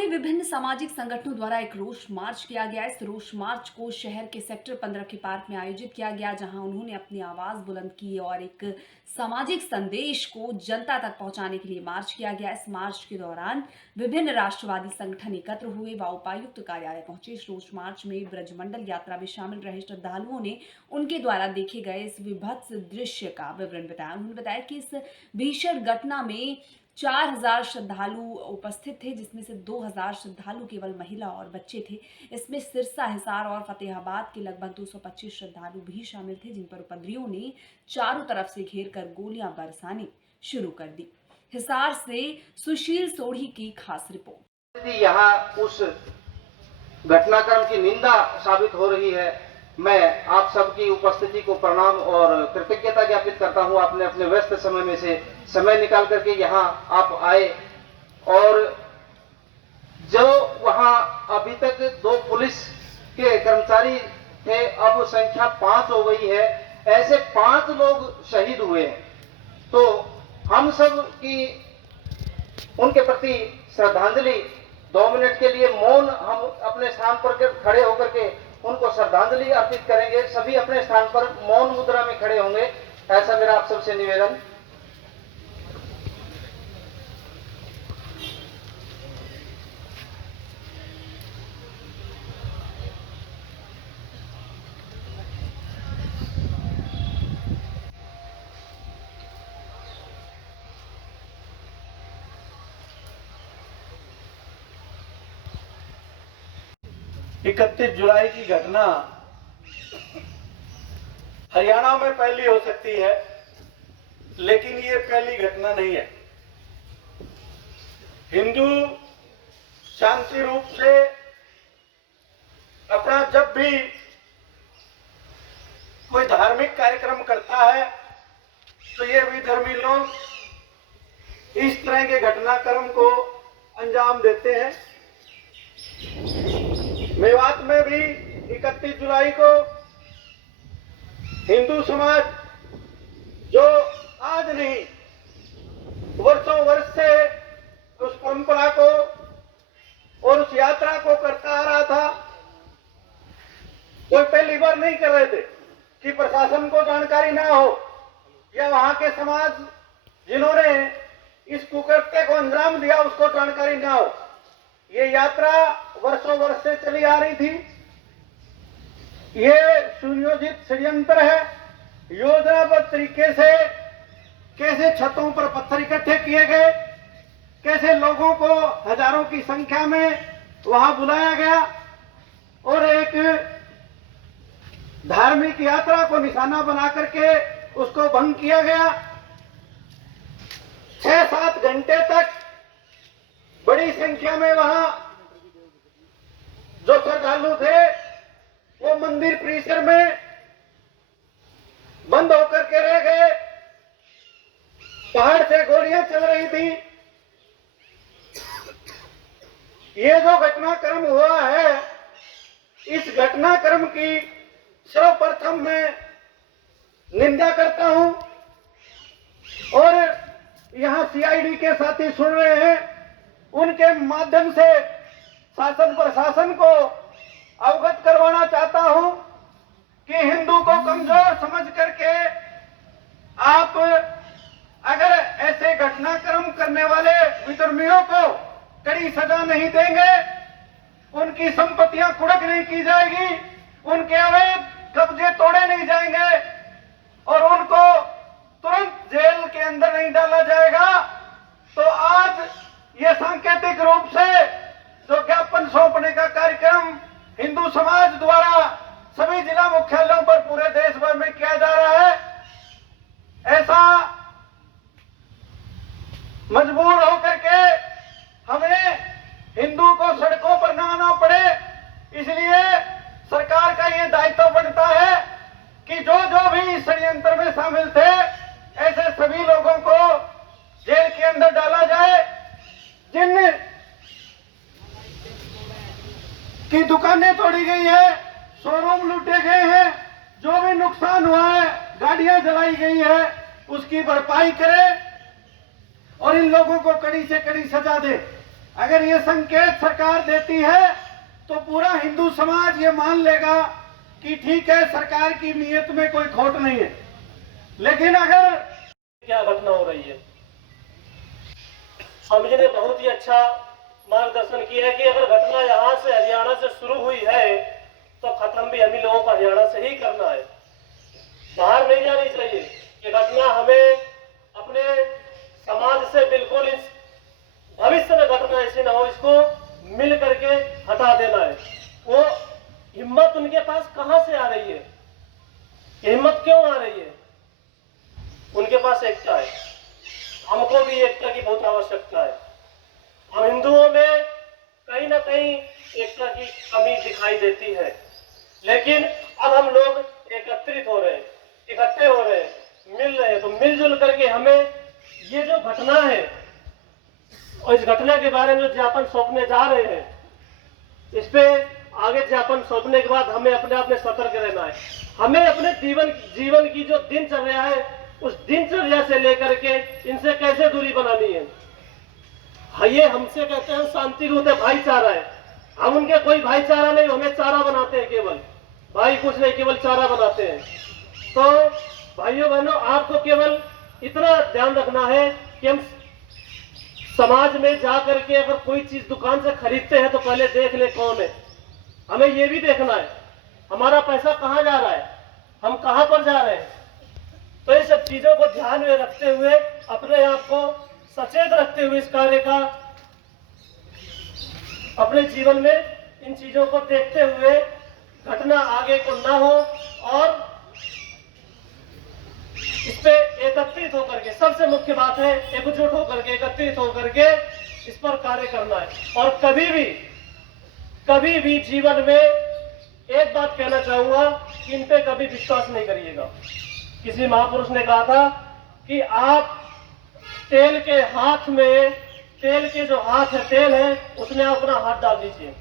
में विभिन्न सामाजिक संगठनों द्वारा एक रोष मार्च किया गया। इस रोष मार्च को शहर के सेक्टर 15 के पार्क में आयोजित किया गया, जहां उन्होंने अपनी आवाज बुलंद की और एक सामाजिक संदेश को जनता तक पहुंचाने के लिए मार्च किया गया। इस मार्च के दौरान विभिन्न राष्ट्रवादी संगठन एकत्र हुए व उपायुक्त कार्यालय पहुंचे। इस रोष मार्च में ब्रजमंडल यात्रा में शामिल रहे श्रद्धालुओं ने उनके द्वारा देखे गए इस विभत्स दृश्य का विवरण बताया। उन्होंने बताया कि इस भीषण घटना में 4000 श्रद्धालु उपस्थित थे, जिसमें से 2000 श्रद्धालु केवल महिला और बच्चे थे। इसमें सिरसा, हिसार और फतेहाबाद के लगभग 225 श्रद्धालु भी शामिल थे, जिन पर उपद्रवियों ने चारों तरफ से घेर कर गोलियां बरसानी शुरू कर दी। हिसार से सुशील सोढ़ी की खास रिपोर्ट। यहाँ उस घटनाक्रम की निंदा साबित हो रही है। मैं आप सबकी उपस्थिति को प्रणाम और कृतज्ञता ज्ञापित करता हूं। आपने अपने व्यस्त समय में से समय निकाल करके यहाँ आप आए और जो वहां अभी तक 2 पुलिस के कर्मचारी थे, अब संख्या 5 हो गई है। ऐसे 5 लोग शहीद हुए हैं। तो हम सब की उनके प्रति श्रद्धांजलि 2 मिनट के लिए मौन हम अपने स्थान पर खड़े होकर के उनको श्रद्धांजलि अर्पित करेंगे। सभी अपने स्थान पर मौन मुद्रा में खड़े होंगे, ऐसा मेरा आप सबसे निवेदन। इकतीस जुलाई की घटना हरियाणा में पहली हो सकती है, लेकिन ये पहली घटना नहीं है। हिंदू शांति रूप से अपना जब भी कोई धार्मिक कार्यक्रम करता है तो ये विधर्मी लोग इस तरह के घटनाक्रम को अंजाम देते हैं। मेवात में भी 31 जुलाई को हिंदू समाज जो आज नहीं वर्षों वर्ष से उस परंपरा को और उस यात्रा को करता आ रहा था, कोई पहली बार नहीं कर रहे थे कि प्रशासन को जानकारी ना हो या वहां के समाज जिन्होंने इस कुकृत्य को अंजाम दिया उसको जानकारी ना हो। ये यात्रा वर्षों वर्ष से चली आ रही थी। ये सुनियोजित षड्यंत्र है। योजनाबद्ध तरीके से कैसे छतों पर पत्थर इकट्ठे किए गए, कैसे लोगों को हजारों की संख्या में वहां बुलाया गया और एक धार्मिक यात्रा को निशाना बना करके उसको भंग किया गया। 6-7 घंटे तक बड़ी संख्या में वहां जो श्रद्धालु थे वो मंदिर परिसर में बंद होकर के रह गए। पहाड़ से गोलियां चल रही थी। ये जो घटनाक्रम हुआ है, इस घटनाक्रम की सर्वप्रथम मैं निंदा करता हूं और यहां सीआईडी के साथी सुन रहे हैं, उनके माध्यम से शासन प्रशासन को अवगत करवाना चाहता हूं कि हिंदू को कमजोर समझ करके आप अगर ऐसे घटनाक्रम करने वाले विधर्मियों को कड़ी सजा नहीं देंगे, उनकी संपत्तियां कुड़क नहीं की जाएगी, उनके अवैध कब्जे तोड़े नहीं जाएंगे और उनको तुरंत जेल के अंदर नहीं डाला जाएगा, तो आज ये सांकेतिक रूप से जो ज्ञापन सौंपने का कार्यक्रम हिंदू समाज द्वारा सभी जिला मुख्यालयों पर पूरे देश भर में किया जा रहा है, ऐसा मजबूर होकर के हमें हिंदू को सड़कों पर न आना पड़े, इसलिए सरकार का ये दायित्व बनता है कि जो जो भी इस षड्यंत्र में शामिल थे, ऐसे सभी लोगों को जेल के अंदर डाला जाए। जिन की दुकानें तोड़ी गई है, शोरूम लूटे गए हैं, जो भी नुकसान हुआ है, गाड़ियां जलाई गई है, उसकी भरपाई करे और इन लोगों को कड़ी से कड़ी सजा दे। अगर ये संकेत सरकार देती है तो पूरा हिंदू समाज ये मान लेगा कि ठीक है, सरकार की नीयत में कोई खोट नहीं है। लेकिन अगर क्या घटना हो रही है, स्वामी जी ने बहुत ही अच्छा मार्गदर्शन किया है कि अगर घटना यहाँ से हरियाणा से शुरू हुई है तो खत्म भी हम ही लोगों को हरियाणा से ही करना है, बाहर नहीं जानी चाहिए। ये घटना हमें अपने समाज से बिल्कुल इस भविष्य में घटना ऐसी ना हो, इसको मिल करके हटा देना है। वो हिम्मत उनके पास कहां से आ रही है, हिम्मत क्यों आ रही है? उनके पास एकता है, हमको भी एकता की बहुत आवश्यकता है। हम हिंदुओं में कहीं ना कहीं एकता की कमी दिखाई देती है, लेकिन अब हम लोग एकत्रित हो रहे हैं, इकट्ठे हो रहे हैं, मिल रहे हैं। तो मिलजुल करके हमें ये जो घटना है और इस घटना के बारे में जो ज्ञापन सौंपने जा रहे हैं, इस पे आगे ज्ञापन सौंपने के बाद हमें अपने आप में सतर्क रहना है। हमें अपने जीवन की जो दिनचर्या है, उस दिनचर्या से लेकर के इनसे कैसे दूरी बनानी है। ये हमसे कहते हैं शांति रूप है, भाईचारा है। हम उनके कोई भाईचारा नहीं, हमें चारा बनाते हैं, केवल भाई कुछ नहीं, केवल चारा बनाते हैं। तो भाइयों बहनों, आपको केवल इतना ध्यान रखना है कि हम समाज में जा करके अगर कोई चीज दुकान से खरीदते हैं तो पहले देख ले कौन है। हमें ये भी देखना है हमारा पैसा कहाँ जा रहा है, हम कहाँ पर जा रहे हैं। तो इन सब चीजों को ध्यान में रखते हुए, अपने आप को सचेत रखते हुए इस कार्य का अपने जीवन में इन चीजों को देखते हुए घटना आगे को ना हो, और इस पे एकत्रित होकर के, सबसे मुख्य बात है एकजुट होकर के, एकत्रित होकर के इस पर कार्य करना है। और कभी भी जीवन में एक बात कहना चाहूंगा कि इन पे कभी विश्वास नहीं करिएगा। किसी महापुरुष ने कहा था कि आप तेल के हाथ में, तेल के जो हाथ है, तेल है, उसमें अपना हाथ डाल दीजिए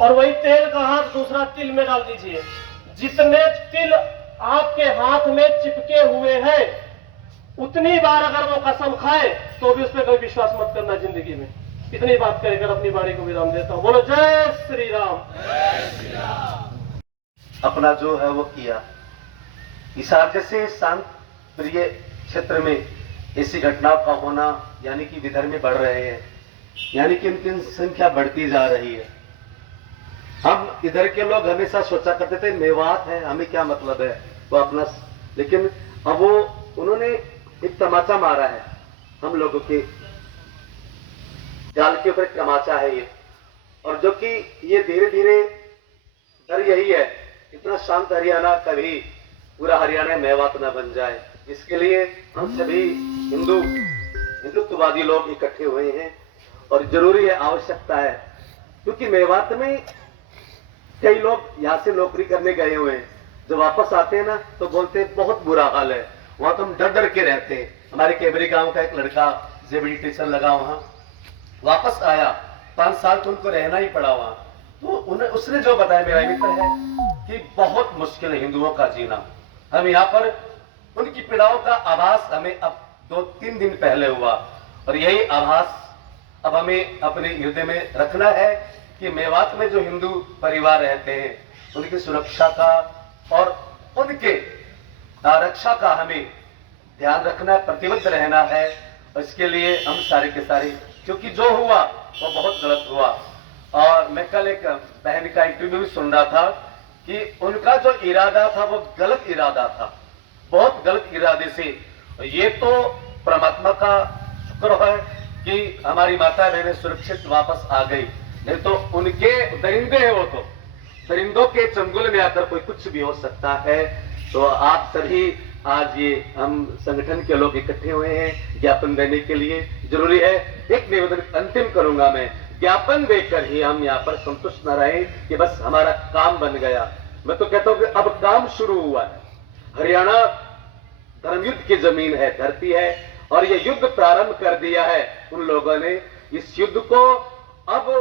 और वही तेल का हाथ दूसरा तिल में डाल दीजिए। जितने तिल आपके हाथ में चिपके हुए हैं, उतनी बार अगर वो कसम खाए तो भी उस पर कोई विश्वास मत करना जिंदगी में। इतनी बात कहकर अपनी बारी को विराम देता हूँ। बोलो जय श्री राम। अपना जो है वो किया। इस अर्थ से शांत प्रिय क्षेत्र में ऐसी घटनाओं का होना, यानी कि विधर्म में बढ़ रहे हैं, यानी कि इनकी संख्या बढ़ती जा रही है। हम इधर के लोग हमेशा सोचा करते थे मेवात है, हमें क्या मतलब है वो अपना, लेकिन अब वो उन्होंने एक तमाचा मारा है हम लोगों के जाल के ऊपर, एक तमाचा है ये। और जो कि ये धीरे धीरे डर यही है, इतना शांत हरियाणा कभी पूरा हरियाणा मेवात न बन जाए। इसके लिए हम सभी हिंदुत्ववादी लोग इकट्ठे हुए हैं और जरूरी है, आवश्यकता है। क्योंकि मेवात में कई लोग यहाँ से नौकरी करने गए हुए हैं, जब वापस आते हैं ना तो बोलते हैं बहुत बुरा हाल है, वहां तो हम डर डर के रहते हैं। हमारे केबरी गांव का एक लड़का जेबीडी टीचर लगा, वहां वापस आया, 5 साल तो उनको रहना ही पड़ा वहां। तो उसने जो बताया, मेरा मित्र है, कि बहुत मुश्किल है हिंदुओं का जीना। हम यहाँ पर उनकी पीड़ाओं का आभास हमें अब 2-3 दिन पहले हुआ, और यही आभास अब हमें अपने हृदय में रखना है कि मेवात में जो हिंदू परिवार रहते हैं उनकी सुरक्षा का और उनके रक्षा का हमें ध्यान रखना, प्रतिबद्ध रहना है। और इसके लिए हम सारे के सारे, क्योंकि जो हुआ वो बहुत गलत हुआ। और मैं कल एक बहन का इंटरव्यू भी सुन रहा था कि उनका जो इरादा था वो गलत इरादा था, बहुत गलत इरादे से। ये तो परमात्मा का शुक्र है कि हमारी माता बहनें सुरक्षित वापस आ गई, नहीं तो उनके दरिंदे हैं, वो तो दरिंदों के चंगुल में आकर कोई कुछ भी हो सकता है। तो आप सभी आज ये हम संगठन के लोग इकट्ठे हुए हैं ज्ञापन देने के लिए। जरूरी है, एक निवेदन अंतिम करूंगा मैं, ज्ञापन देकर ही हम यहाँ पर संतुष्ट न रहे कि बस हमारा काम बन गया। मैं तो कहता हूँ कि अब काम शुरू हुआ है। हरियाणा धर्मयुद्ध की जमीन है, धरती है, और ये युद्ध प्रारंभ कर दिया है उन लोगों ने। इस युद्ध को अब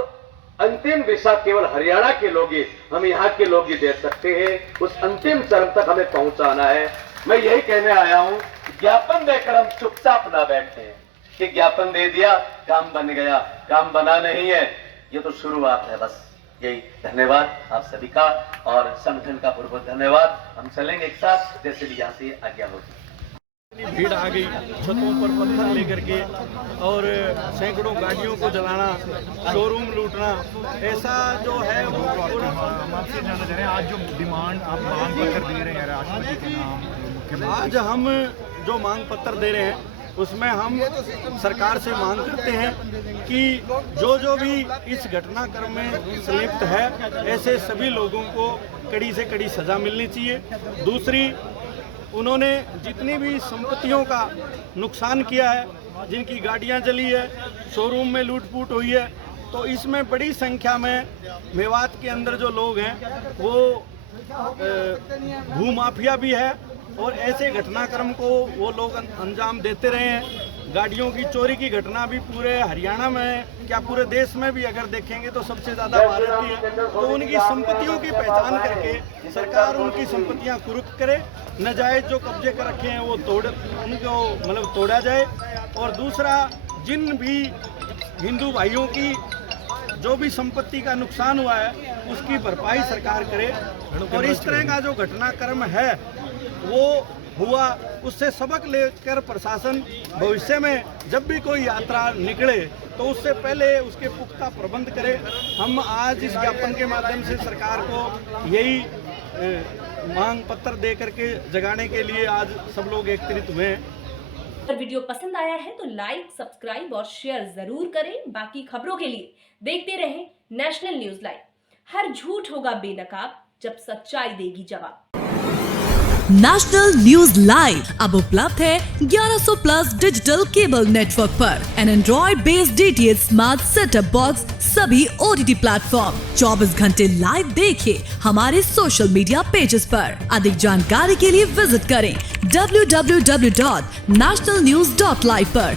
अंतिम दिशा केवल हरियाणा के लोग ही, हम यहाँ के लोग ही दे सकते हैं। उस अंतिम चरण तक हमें पहुंचाना है। मैं यही कहने आया हूं, ज्ञापन देकर हम चुपचाप ना बैठे हैं। कि ज्ञापन दे दिया, काम बन गया, काम बना नहीं है, ये तो शुरुआत है बस। यही धन्यवाद आप सभी का और संगठन का बहुत बहुत धन्यवाद। हम चलेंगे एक साथ जैसे भी यहाँ से आज्ञा होगी। भीड़ आ गई, छतों पर पत्थर लेकर के और सैकड़ों गाड़ियों को जलाना, शोरूम लूटना, ऐसा जो है वो आपसे जानना चाह रहे हैं, आज जो डिमांड आप मांग पत्र दे रहे हैं राष्ट्रपति के नाम, मुख्यमंत्री, आज हम जो मांग पत्र दे रहे हैं उसमें हम सरकार से मांग करते हैं कि जो भी इस घटनाक्रम में संलिप्त है ऐसे सभी लोगों को कड़ी से कड़ी सजा मिलनी चाहिए। दूसरी, उन्होंने जितनी भी संपत्तियों का नुकसान किया है, जिनकी गाड़ियां जली है, शोरूम में लूट-फूट हुई है, तो इसमें बड़ी संख्या में मेवात के अंदर जो लोग हैं वो भूमाफिया भी है और ऐसे घटनाक्रम को वो लोग अंजाम देते रहे हैं। गाड़ियों की चोरी की घटना भी पूरे हरियाणा में, क्या पूरे देश में भी अगर देखेंगे तो सबसे ज़्यादा भारत ही है। तो उनकी संपत्तियों की पहचान करके सरकार उनकी संपत्तियां कुर्क करे, नाजायज जो कब्जे कर रखे हैं वो उनको तोड़ा जाए। और दूसरा, जिन भी हिंदू भाइयों की जो भी संपत्ति का नुकसान हुआ है उसकी भरपाई सरकार करे। और इस तरह का जो घटनाक्रम है वो हुआ, उससे सबक लेकर प्रशासन भविष्य में जब भी कोई यात्रा निकले तो उससे पहले उसके पुख्ता प्रबंध करे। हम आज इस ज्ञापन के माध्यम से सरकार को यही मांग पत्र दे करके जगाने के लिए आज सब लोग एकत्रित हुए हैं। अगर वीडियो पसंद आया है तो लाइक, सब्सक्राइब और शेयर जरूर करें। बाकी खबरों के लिए देखते रहें नेशनल न्यूज लाइव। हर झूठ होगा बेनकाब जब सच्चाई देगी जवाब। नेशनल न्यूज लाइव अब उपलब्ध है 1100 प्लस डिजिटल केबल नेटवर्क पर। An Android based DTH smart setup box, सभी OTT प्लेटफॉर्म। 24 घंटे लाइव देखिए हमारे सोशल मीडिया पेजेस पर। अधिक जानकारी के लिए विजिट करें www.nationalnews.live पर